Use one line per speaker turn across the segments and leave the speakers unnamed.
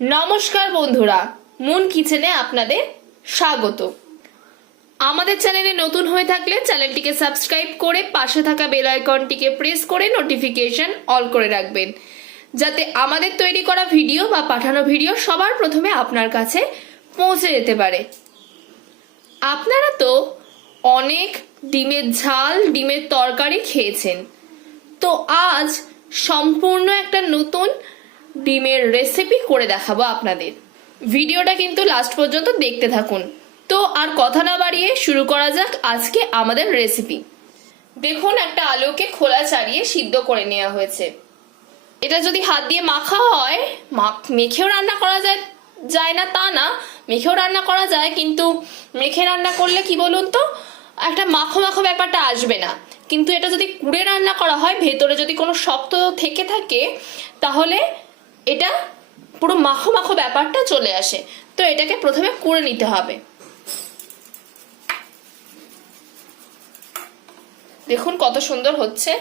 নমস্কার বন্ধুরা, মুন কিচেনে আপনাদের স্বাগত। আমাদের চ্যানেলে নতুন হয়ে থাকলে চ্যানেলটিকে সাবস্ক্রাইব করে পাশে থাকা বেল আইকনটিকে প্রেস করে নোটিফিকেশন অল করে রাখবেন, যাতে আমাদের তৈরি করা ভিডিও বা পাঠানো ভিডিও সবার প্রথমে আপনার কাছে পৌঁছে যেতে পারে। আপনারা তো অনেক ডিমের ঝাল, ডিমের তরকারি খেয়েছেন। তো আজ সম্পূর্ণ একটা নতুন ডিমের রেসিপি করে দেখাবো আপনাদের। ভিডিওটা কিন্তু লাস্ট পর্যন্ত দেখতে থাকুন। তো আর কথা না বাড়িয়ে শুরু করা যাক আজকে আমাদের রেসিপি দেখুন, একটা আলুকে খোলা ছাড়িয়ে সিদ্ধ করে নেওয়া হয়েছে। এটা যদি হাত দিয়ে মাখা হয়, মাখ, মেখেও রান্না করা যায় যায় না তা না, মেখেও রান্না করা যায়, কিন্তু মেখে রান্না করলে কি বলুন তো, একটা মাখো মাখো ব্যাপারটা আসবে না। কিন্তু এটা যদি কুড়ে রান্না করা হয়, ভেতরে যদি কোনো শক্ত থেকে থাকে, তাহলে এটা পুরো মাখো মাখো ব্যাপারটা চলে আসে। তো এটাকে প্রথমে করে নিতে হবে। দেখুন কত সুন্দর হচ্ছে।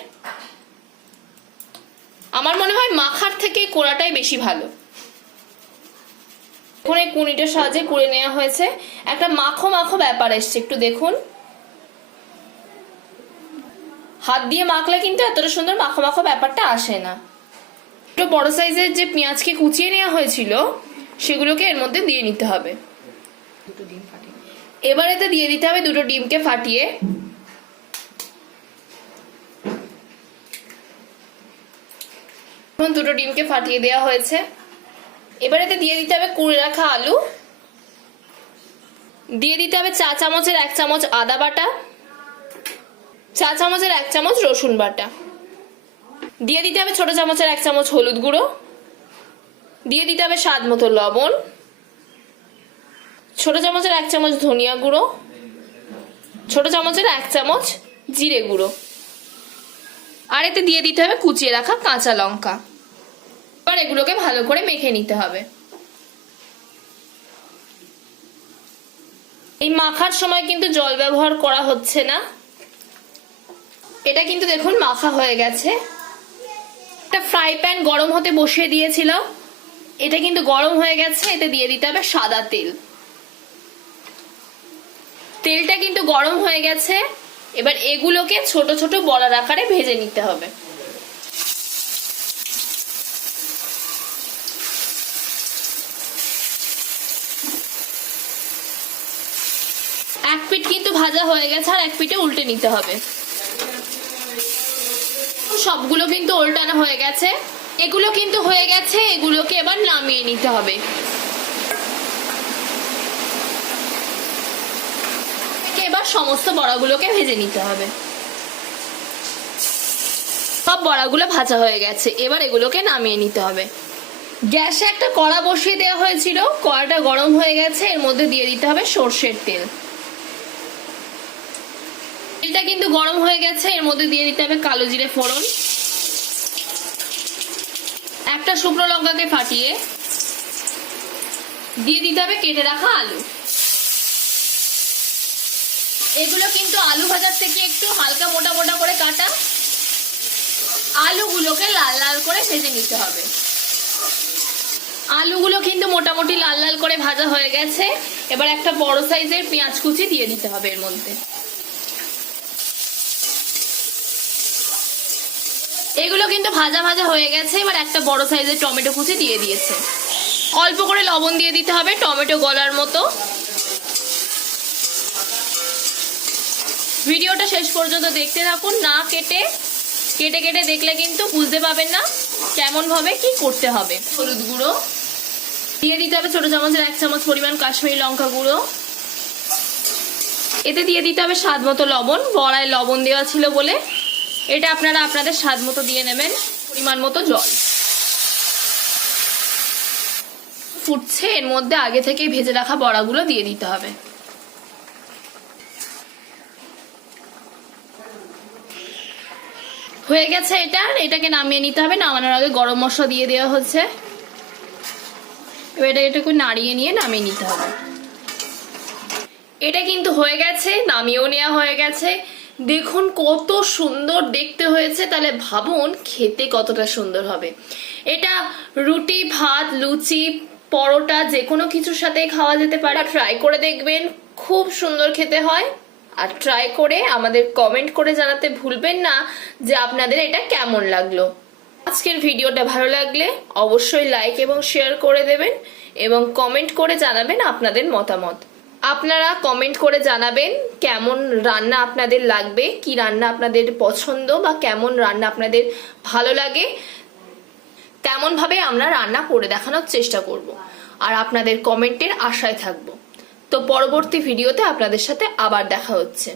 আমার মনে হয় মাখার থেকে কোড়াটাই বেশি ভালো। এখন এই কুনিটার সাহায্যে কুড়ে নেওয়া হয়েছে। একটা মাখো মাখো ব্যাপার এসছে, একটু দেখুন। হাত দিয়ে মাখলে কিন্তু এতটা সুন্দর মাখো মাখো ব্যাপারটা আসে না। একটু বড় সাইজের যে পেঁয়াজকে কুচিয়ে নেওয়া হয়েছিল সেগুলোকে এর মধ্যে দিয়ে নিতে হবে। এবার এতে দিয়ে দিতে হবে দুটো ডিমকে ফাটিয়ে। এখন দুটো ডিমকে ফাটিয়ে দেওয়া হয়েছে। এবার এতে দিয়ে দিতে হবে কুড়ে রাখা আলু। দিয়ে দিতে হবে চা চামচের এক চামচ আদা বাটা। চা চামচের এক চামচ রসুন বাটা। দিয়ে দিতে হবে ছোট চামচের এক চামচ হলুদ গুঁড়ো। দিয়ে দিতে হবে স্বাদ মতো লবণ। ছোট চামচের এক চামচ ধনিয়া গুঁড়ো। ছোট চামচের এক চামচ জিরে গুঁড়ো। আর এতে দিয়ে দিতে হবে কুচিয়ে রাখা কাঁচা লঙ্কা। এবার এগুলোকে ভালো করে মেখে নিতে হবে। এই মাখার সময় কিন্তু জল ব্যবহার করা হচ্ছে না। এটা কিন্তু দেখুন মাখা হয়ে গেছে। একটা ফ্রাই প্যান গরম হতে বসিয়ে দিয়েছিল এটা কিন্তু গরম হয়ে গেছে, এতে দিয়ে দিতে হবে সাদা তেল। তেলটা কিন্তু গরম হয়ে গেছে, এবার এগুলোকে ছোট ছোট বড়ার আকারে ভেজে নিতে হবে। এক পিঠ কিন্তু ভাজা হয়ে গেছে, আর এক পিঠে উল্টে নিতে হবে। সবগুলো কিন্তু উল্টানো হয়ে গেছে। এগুলো কিন্তু হয়ে গেছে, এগুলোকে এবার নামিয়ে নিতে হবে। এবার সমস্ত বড়াগুলোকে ভেজে নিতে হবে। সব বড়াগুলো ভাজা হয়ে গেছে, এবার এগুলোকে নামিয়ে নিতে হবে। গ্যাসে একটা কড়া বসিয়ে দেওয়া হয়েছিল, কড়াটা গরম হয়ে গেছে, এর মধ্যে দিয়ে দিতে হবে সর্ষের তেল। তেলটা কিন্তু গরম হয়ে গেছে, এর মধ্যে দিয়ে দিতে হবে কালো জিরে ফোড়ন। একটা শুকনো লঙ্কাকে ফাটিয়ে দিয়ে দিতে হবে কেটে রাখা আলু। এগুলো কিন্তু আলু ভাজার থেকে একটু হালকা মোটা মোটা করে কাটা। আলুগুলোকে লাল লাল করে ভেজে নিতে হবে। আলুগুলো কিন্তু মোটামুটি লাল লাল করে ভাজা হয়ে গেছে। এবার একটা বড় সাইজের পেঁয়াজ কুচি দিয়ে দিতে হবে এর মধ্যে। এগুলো কিন্তু ভাজা ভাজা হয়ে গেছে, এবার একটা বড় সাইজের টমেটো কুচি দিয়ে দিয়েছে। অল্প করে লবণ দিয়ে দিতে হবে টমেটো গলার মতো। ভিডিওটা শেষ পর্যন্ত দেখতে থাকুন, না কেটে কেটে কেটে দেখলে কিন্তু বুঝতে পাবেন না কেমন ভাবে কি করতে হবে। হলুদ গুঁড়ো দিয়ে দিতে হবে ছোট চামচের এক চামচ পরিমাণ কাশ্মীরি লঙ্কা গুঁড়ো। এতে দিয়ে দিতে হবে স্বাদ মতো লবণ, বড়ায় লবণ দেওয়া ছিল বলে। এটা আপনারা আপনাদের স্বাদ মতো দিয়ে নেবেন, পরিমাণ মতো জল। ফুটছে, এর মধ্যে আগে থেকে ভেজে রাখা বড়াগুলো দিয়ে দিতে হবে। হয়ে গেছে এটা এটাকে নামিয়ে নিতে হবে। নামানোর আগে গরম মশলা দিয়ে দেওয়া হচ্ছে। এবার এটাকে নাড়িয়ে নিয়ে নামিয়ে নিতে হবে। এটা কিন্তু হয়ে গেছে, নামিয়েও নেওয়া হয়ে গেছে। দেখুন কত সুন্দর দেখতে হয়েছে, তাহলে ভাবুন খেতে কতটা সুন্দর হবে। এটা রুটি, ভাত, লুচি, পরোটা যে কোনো কিছুর সাথে খাওয়া যেতে পারে। ট্রাই করে দেখবেন, খুব সুন্দর খেতে হয়। আর ট্রাই করে আমাদের কমেন্ট করে জানাতে ভুলবেন না যে আপনাদের এটা কেমন লাগল। আজকের ভিডিওটা ভালো লাগলে অবশ্যই লাইক এবং শেয়ার করে দেবেন এবং কমেন্ট করে জানাবেন আপনাদের মতামত। আপনারা কমেন্ট করে জানাবেন কেমন রান্না আপনাদের লাগবে, কি রান্না আপনাদের পছন্দ বা কেমন রান্না আপনাদের ভালো লাগে। তেমনভাবে আমরা রান্না করে দেখানোর চেষ্টা করব আর আপনাদের কমেন্টের আশায় থাকব। তো পরবর্তী ভিডিওতে আপনাদের সাথে আবার দেখা হচ্ছে।